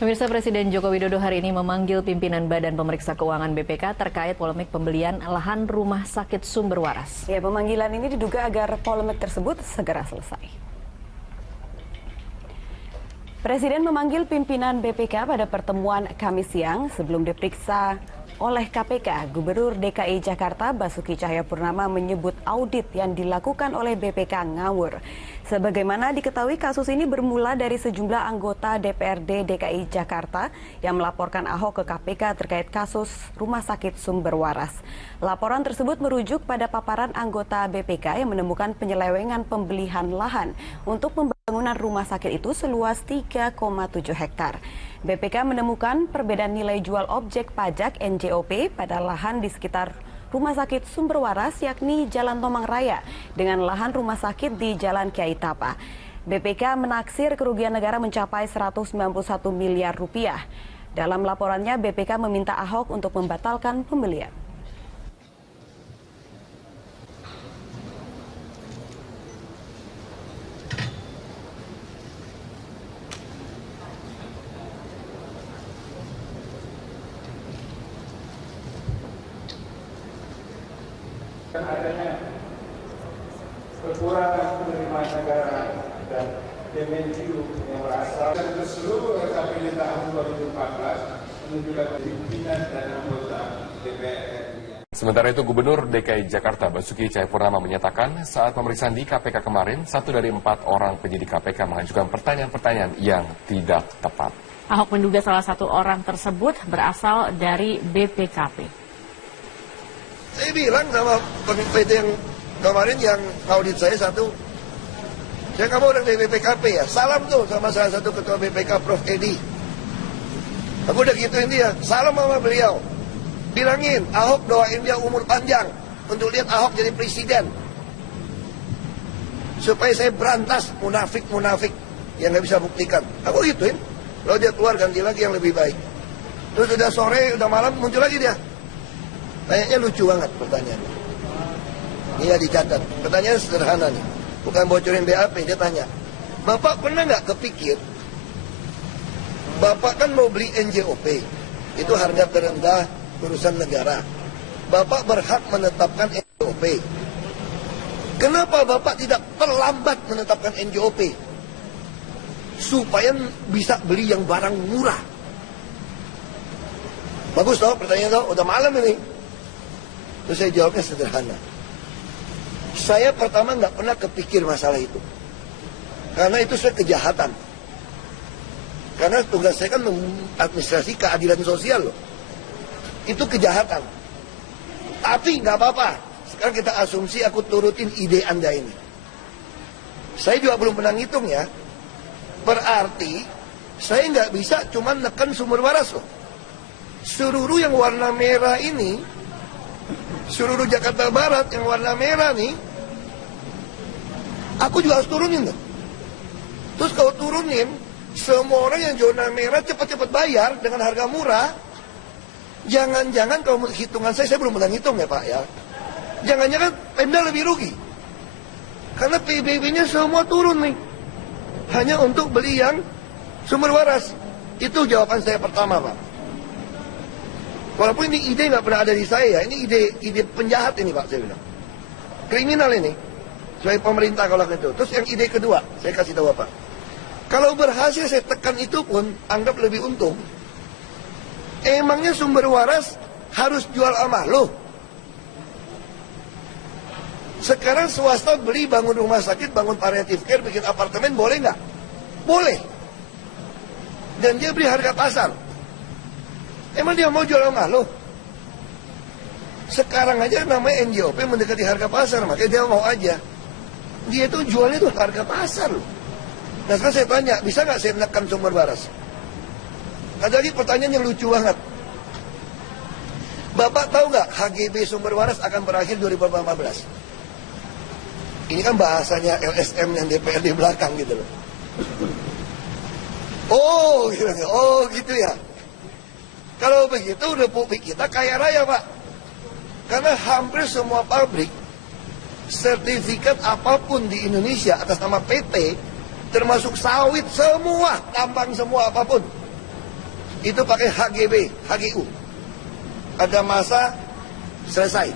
Pemirsa, Presiden Joko Widodo hari ini memanggil pimpinan Badan Pemeriksa Keuangan BPK terkait polemik pembelian lahan rumah sakit Sumber Waras. Ya, pemanggilan ini diduga agar polemik tersebut segera selesai. Presiden memanggil pimpinan BPK pada pertemuan Kamis siang sebelum diperiksa oleh KPK. Gubernur DKI Jakarta Basuki Cahayapurnama menyebut audit yang dilakukan oleh BPK ngawur. Sebagaimana diketahui, kasus ini bermula dari sejumlah anggota DPRD DKI Jakarta yang melaporkan Ahok ke KPK terkait kasus rumah sakit Sumber Waras. Laporan tersebut merujuk pada paparan anggota BPK yang menemukan penyelewengan pembelian lahan untuk pembangunan rumah sakit itu seluas 3,7 hektar. BPK menemukan perbedaan nilai jual objek pajak NJOP pada lahan di sekitar Rumah Sakit Sumber Waras, yakni Jalan Tomang Raya, dengan lahan rumah sakit di Jalan Kiai Tapa. BPK menaksir kerugian negara mencapai 191 miliar rupiah. Dalam laporannya, BPK meminta Ahok untuk membatalkan pembelian. Adanya kekurangan penerimaan negara dan Kemenlu yang berasal dari seluruh RKPD tahun 2014 menunjukkan pimpinan dan anggota DPR. Sementara itu, Gubernur DKI Jakarta Basuki Cahayapurnama menyatakan saat pemeriksaan di KPK kemarin, 1 dari 4 orang penyidik KPK mengajukan pertanyaan-pertanyaan yang tidak tepat. Ahok menduga salah satu orang tersebut berasal dari BPKP. Saya bilang sama PT yang kemarin yang audit saya satu, saya nggak mau orang dari BPKP ya, salam tuh sama salah satu ketua BPK Prof. Edi. Aku udah gituin dia, salam sama beliau. Bilangin, Ahok doain dia umur panjang untuk lihat Ahok jadi presiden. Supaya saya berantas munafik-munafik yang nggak bisa buktikan. Aku gituin, kalau dia keluar ganti lagi yang lebih baik. Terus udah sore, udah malam muncul lagi dia. Kayaknya lucu banget pertanyaannya. Iya dicatat. Pertanyaan sederhana nih. Bukan bocorin BAP, dia tanya. Bapak pernah nggak kepikir, Bapak kan mau beli NJOP. Itu harga terendah urusan negara. Bapak berhak menetapkan NJOP. Kenapa Bapak tidak terlambat menetapkan NJOP? Supaya bisa beli yang barang murah. Bagus toh pertanyaan toh, udah malam ini. Terus saya jawabnya sederhana. Saya pertama nggak pernah kepikir masalah itu. Karena itu sudah kejahatan. Karena tugas saya kan administrasi keadilan sosial loh. Itu kejahatan. Tapi nggak apa-apa. Sekarang kita asumsi aku turutin ide Anda ini. Saya juga belum pernah ngitung ya. Berarti saya nggak bisa cuma neken Sumber Waras loh. Seluruh yang warna merah ini, seluruh Jakarta Barat yang warna merah nih, aku juga harus turunin tuh. Terus kalau turunin, semua orang yang zona merah cepat-cepat bayar dengan harga murah. Jangan-jangan kalau menurut hitungan saya belum pernah ngitung ya Pak ya. Jangan-jangan Pemda lebih rugi. Karena PBB-nya semua turun nih. Hanya untuk beli yang Sumber Waras. Itu jawaban saya pertama Pak. Walaupun ini ide nggak pernah ada di saya, ini ide penjahat ini Pak, saya bilang. Kriminal ini, sebagai pemerintah kalau gitu. Terus yang ide kedua, saya kasih tahu Pak. Kalau berhasil saya tekan itu pun, anggap lebih untung. Emangnya Sumber Waras harus jual sama lo? Sekarang swasta beli bangun rumah sakit, bangun palliative care, bikin apartemen, boleh nggak? Boleh. Dan dia beli harga pasar. Emang dia mau jual sama lo? Sekarang aja namanya NJOP mendekati harga pasar, makanya dia mau aja. Dia itu jualnya tuh harga pasar loh. Nah sekarang saya tanya, bisa nggak saya menekan Sumber Waras? Ada lagi pertanyaan yang lucu banget. Bapak tahu nggak HGB Sumber Waras akan berakhir 2015? Ini kan bahasanya LSM yang DPR di belakang gitu loh. Oh gitu ya. Kalau begitu Republik kita kaya raya Pak. Karena hampir semua pabrik, sertifikat apapun di Indonesia atas nama PT, termasuk sawit semua, tambang semua apapun, itu pakai HGB, HGU. Ada masa selesai.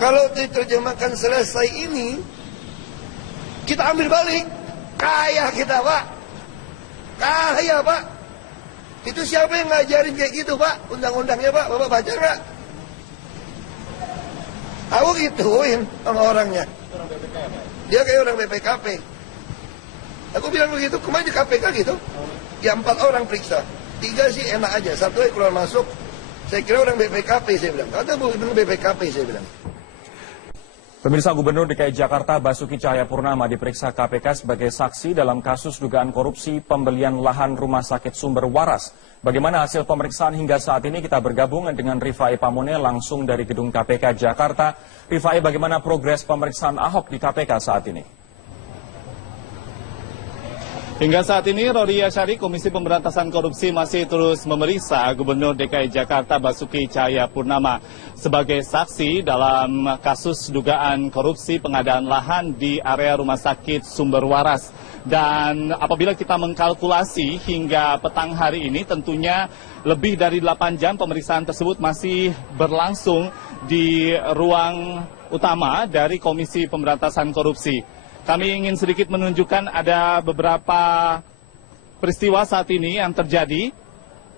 Kalau diterjemahkan selesai ini, kita ambil balik. Kaya kita, Pak. Kaya, Pak. Itu siapa yang ngajarin kayak gitu, Pak? Undang-undangnya, Pak. Bapak baca nggak? Aku gituin sama orangnya. Dia kayak orang BPKP. Aku bilang begitu, kemarin di KPK gitu. Ya 4 orang periksa. 3 sih enak aja, 1 keluar masuk. Saya kira orang BPKP, saya bilang. Kata Gubernur BPKP, saya bilang. Pemirsa, Gubernur DKI Jakarta Basuki Cahayapurnama diperiksa KPK sebagai saksi dalam kasus dugaan korupsi pembelian lahan rumah sakit Sumber Waras. Bagaimana hasil pemeriksaan hingga saat ini? Kita bergabung dengan Rifai Pamone langsung dari gedung KPK Jakarta. Rifai, bagaimana progres pemeriksaan Ahok di KPK saat ini? Hingga saat ini, Rory Asyari, Komisi Pemberantasan Korupsi masih terus memeriksa Gubernur DKI Jakarta Basuki Cahayapurnama sebagai saksi dalam kasus dugaan korupsi pengadaan lahan di area Rumah Sakit Sumber Waras. Dan apabila kita mengkalkulasi hingga petang hari ini, tentunya lebih dari 8 jam pemeriksaan tersebut masih berlangsung di ruang utama dari Komisi Pemberantasan Korupsi. Kami ingin sedikit menunjukkan ada beberapa peristiwa saat ini yang terjadi.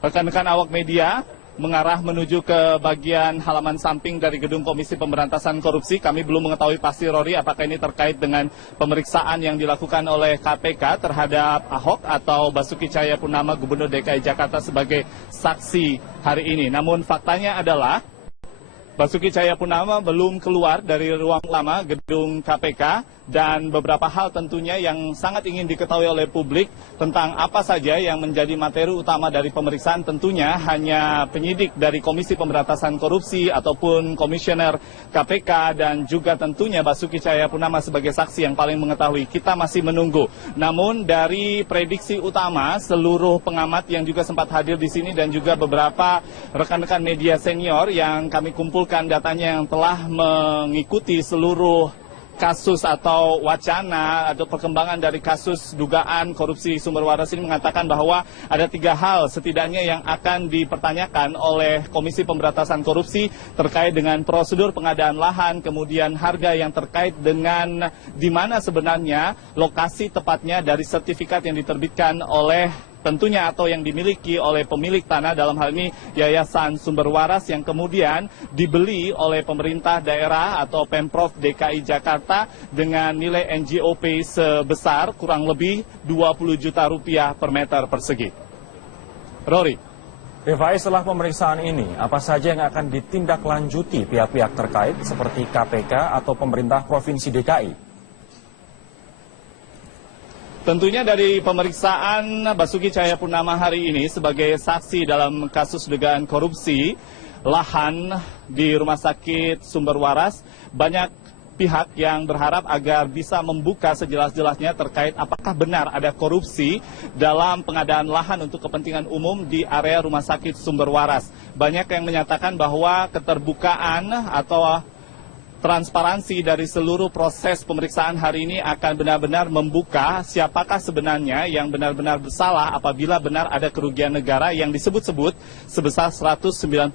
Rekan-rekan awak media mengarah menuju ke bagian halaman samping dari gedung Komisi Pemberantasan Korupsi. Kami belum mengetahui pasti, Rory, apakah ini terkait dengan pemeriksaan yang dilakukan oleh KPK terhadap Ahok atau Basuki Cahayapurnama Gubernur DKI Jakarta sebagai saksi hari ini. Namun faktanya adalah Basuki Cahayapurnama belum keluar dari ruang utama gedung KPK dan beberapa hal tentunya yang sangat ingin diketahui oleh publik tentang apa saja yang menjadi materi utama dari pemeriksaan tentunya hanya penyidik dari Komisi Pemberantasan Korupsi ataupun Komisioner KPK dan juga tentunya Basuki Cahayapurnama sebagai saksi yang paling mengetahui. Kita masih menunggu. Namun dari prediksi utama seluruh pengamat yang juga sempat hadir di sini dan juga beberapa rekan-rekan media senior yang kami kumpulkan datanya yang telah mengikuti seluruh kasus atau wacana atau perkembangan dari kasus dugaan korupsi Sumber Waras ini mengatakan bahwa ada 3 hal setidaknya yang akan dipertanyakan oleh Komisi Pemberantasan Korupsi terkait dengan prosedur pengadaan lahan, kemudian harga yang terkait dengan di mana sebenarnya lokasi tepatnya dari sertifikat yang diterbitkan oleh tentunya atau yang dimiliki oleh pemilik tanah, dalam hal ini Yayasan Sumber Waras yang kemudian dibeli oleh pemerintah daerah atau Pemprov DKI Jakarta dengan nilai NJOP sebesar kurang lebih 20 juta rupiah per meter persegi. Rory. Rifai, setelah pemeriksaan ini, apa saja yang akan ditindaklanjuti pihak-pihak terkait seperti KPK atau pemerintah Provinsi DKI? Tentunya dari pemeriksaan Basuki Cahayapurnama hari ini sebagai saksi dalam kasus dugaan korupsi lahan di Rumah Sakit Sumber Waras, banyak pihak yang berharap agar bisa membuka sejelas-jelasnya terkait apakah benar ada korupsi dalam pengadaan lahan untuk kepentingan umum di area Rumah Sakit Sumber Waras. Banyak yang menyatakan bahwa keterbukaan atau transparansi dari seluruh proses pemeriksaan hari ini akan benar-benar membuka siapakah sebenarnya yang benar-benar bersalah apabila benar ada kerugian negara yang disebut-sebut sebesar 191,3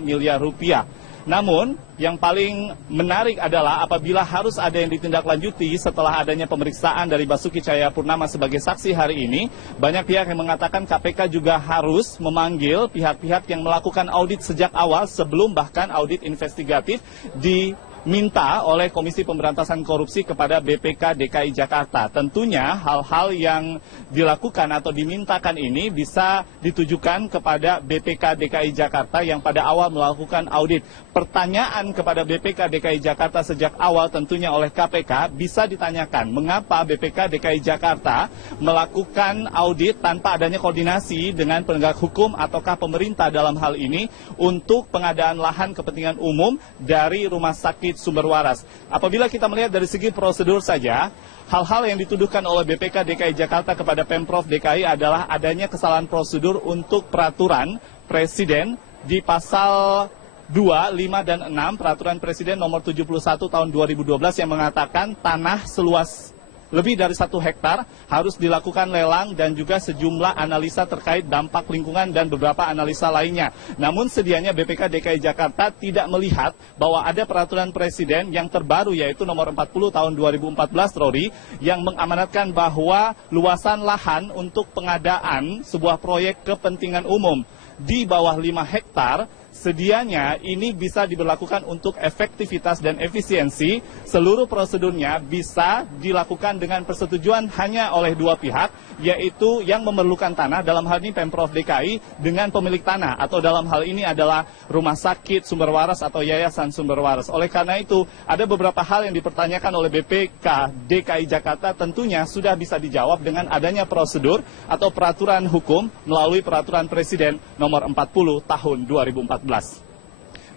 miliar rupiah. Namun, yang paling menarik adalah apabila harus ada yang ditindaklanjuti setelah adanya pemeriksaan dari Basuki Cahayapurnama sebagai saksi hari ini, banyak pihak yang mengatakan KPK juga harus memanggil pihak-pihak yang melakukan audit sejak awal sebelum bahkan audit investigatif diminta oleh Komisi Pemberantasan Korupsi kepada BPK DKI Jakarta. Tentunya hal-hal yang dilakukan atau dimintakan ini bisa ditujukan kepada BPK DKI Jakarta yang pada awal melakukan audit. Pertanyaan kepada BPK DKI Jakarta sejak awal tentunya oleh KPK bisa ditanyakan mengapa BPK DKI Jakarta melakukan audit tanpa adanya koordinasi dengan penegak hukum ataukah pemerintah dalam hal ini untuk pengadaan lahan kepentingan umum dari Rumah Sakit Sumber Waras. Apabila kita melihat dari segi prosedur saja, hal-hal yang dituduhkan oleh BPK DKI Jakarta kepada Pemprov DKI adalah adanya kesalahan prosedur untuk peraturan Presiden di pasal 2, 5, dan 6 Peraturan Presiden nomor 71 tahun 2012 yang mengatakan tanah seluas lebih dari 1 hektar harus dilakukan lelang dan juga sejumlah analisa terkait dampak lingkungan dan beberapa analisa lainnya. Namun sedianya BPK DKI Jakarta tidak melihat bahwa ada peraturan presiden yang terbaru yaitu nomor 40 tahun 2014 Rory yang mengamanatkan bahwa luasan lahan untuk pengadaan sebuah proyek kepentingan umum di bawah 5 hektar sedianya ini bisa diberlakukan untuk efektivitas dan efisiensi. Seluruh prosedurnya bisa dilakukan dengan persetujuan hanya oleh 2 pihak, yaitu yang memerlukan tanah, dalam hal ini Pemprov DKI dengan pemilik tanah, atau dalam hal ini adalah Rumah Sakit Sumber Waras atau Yayasan Sumber Waras. Oleh karena itu, ada beberapa hal yang dipertanyakan oleh BPK DKI Jakarta tentunya sudah bisa dijawab dengan adanya prosedur atau peraturan hukum melalui peraturan Presiden nomor 40 tahun 2014.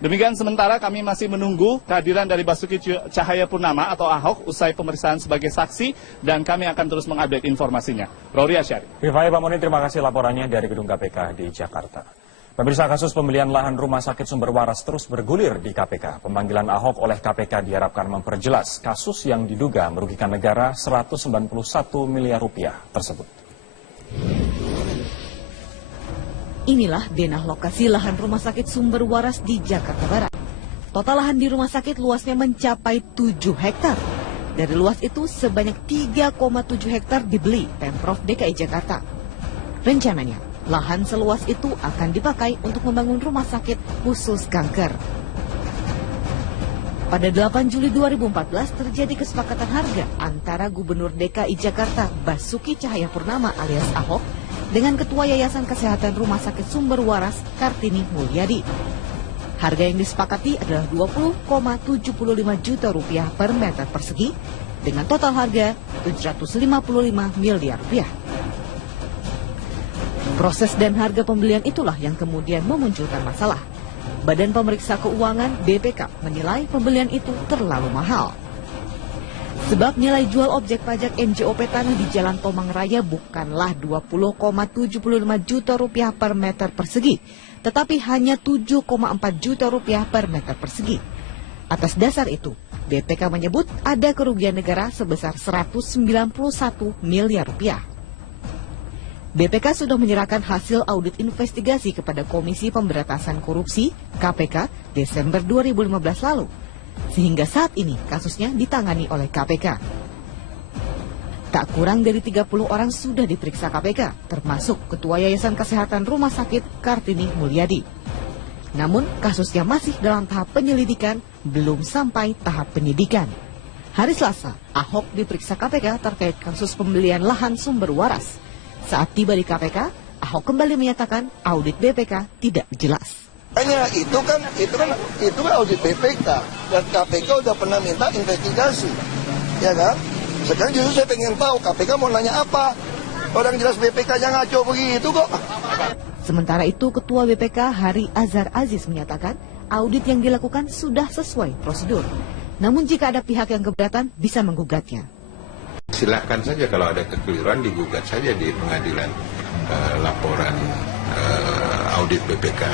Demikian sementara kami masih menunggu kehadiran dari Basuki Cahayapurnama atau Ahok usai pemeriksaan sebagai saksi dan kami akan terus mengupdate informasinya. Rory Asyari. Rifai Pamuni, terima kasih laporannya dari Gedung KPK di Jakarta. Pemirsa, kasus pembelian lahan rumah sakit Sumber Waras terus bergulir di KPK. Pemanggilan Ahok oleh KPK diharapkan memperjelas kasus yang diduga merugikan negara 191 miliar rupiah tersebut. Inilah denah lokasi lahan rumah sakit Sumber Waras di Jakarta Barat. Total lahan di rumah sakit luasnya mencapai 7 hektar. Dari luas itu sebanyak 3,7 hektar dibeli Pemprov DKI Jakarta. Rencananya, lahan seluas itu akan dipakai untuk membangun rumah sakit khusus kanker. Pada 8 Juli 2014 terjadi kesepakatan harga antara Gubernur DKI Jakarta Basuki Cahayapurnama alias Ahok dengan Ketua Yayasan Kesehatan Rumah Sakit Sumber Waras Kartini Mulyadi. Harga yang disepakati adalah 20,75 juta rupiah per meter persegi dengan total harga 755 miliar rupiah. Proses dan harga pembelian itulah yang kemudian memunculkan masalah. Badan Pemeriksa Keuangan BPK menilai pembelian itu terlalu mahal. Sebab nilai jual objek pajak NJOP tanah di Jalan Tomang Raya bukanlah 20,75 juta rupiah per meter persegi, tetapi hanya 7,4 juta rupiah per meter persegi. Atas dasar itu, BPK menyebut ada kerugian negara sebesar 191 miliar rupiah. BPK sudah menyerahkan hasil audit investigasi kepada Komisi Pemberantasan Korupsi (KPK) Desember 2015 lalu. Sehingga saat ini kasusnya ditangani oleh KPK. Tak kurang dari 30 orang sudah diperiksa KPK, termasuk Ketua Yayasan Kesehatan Rumah Sakit Kartini Mulyadi. Namun kasusnya masih dalam tahap penyelidikan, belum sampai tahap penyidikan. Hari Selasa, Ahok diperiksa KPK terkait kasus pembelian lahan Sumber Waras. Saat tiba di KPK, Ahok kembali menyatakan audit BPK tidak jelas. Hanya itu kan audit BPK dan KPK udah pernah minta investigasi, ya kan? Sekarang justru saya pengen tahu KPK mau nanya apa? Orang jelas BPK-nya ngaco begitu kok. Sementara itu, Ketua BPK Hari Azhar Aziz menyatakan audit yang dilakukan sudah sesuai prosedur. Namun jika ada pihak yang keberatan, bisa menggugatnya. Silakan saja kalau ada kekeliruan digugat saja di pengadilan laporan audit BPK.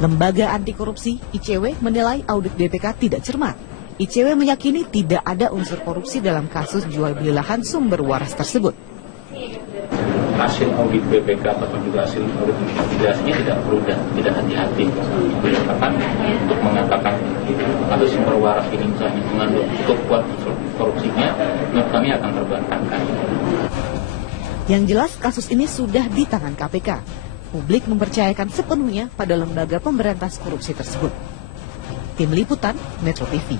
Lembaga Anti Korupsi ICW menilai audit BPK tidak cermat. ICW meyakini tidak ada unsur korupsi dalam kasus jual beli lahan Sumber Waras tersebut. Hasil audit BPK ataupun juga hasil audit investigasinya tidak prudent, tidak hati-hati. Bahkan untuk mengatakan kasus Sumber Waras ini misalnya mengandung cukup kuat unsur korupsinya, menurut kami akan terbantahkan. Yang jelas kasus ini sudah di tangan KPK. Publik mempercayakan sepenuhnya pada lembaga pemberantas korupsi tersebut. Tim Liputan Metro TV.